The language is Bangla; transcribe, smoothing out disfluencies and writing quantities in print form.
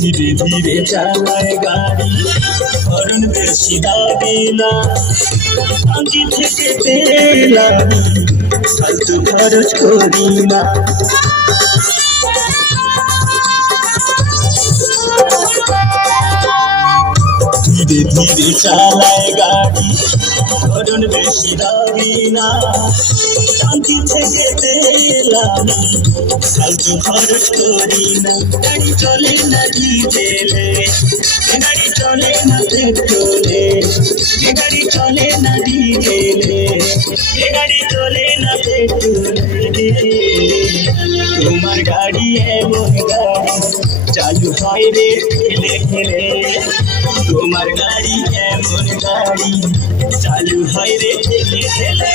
धीरे धीरे चालाय गाड़ी हॉर्न बेशी दाबी ना आगे থেকে পেলাম ফালতু খরচ করি না धीरे धीरे चालाय गाड़ी हॉर्न बेशी दाबी ना आगे থেকে পেলাম ফালতু খরচ করি না গাড়ি চলে না ডিজেলে গাড়ি চলে না পেট্রোলে গাড়ি চলে না ডিজেলে গাড়ি চলে না পেট্রোলে তোমার গাড়ি এমন গাড়ি চালু হয় রে ঠেলে ঠেলে তোমার গাড়ি এমন গাড়ি চালু হয় রে ঠেলে ঠেলে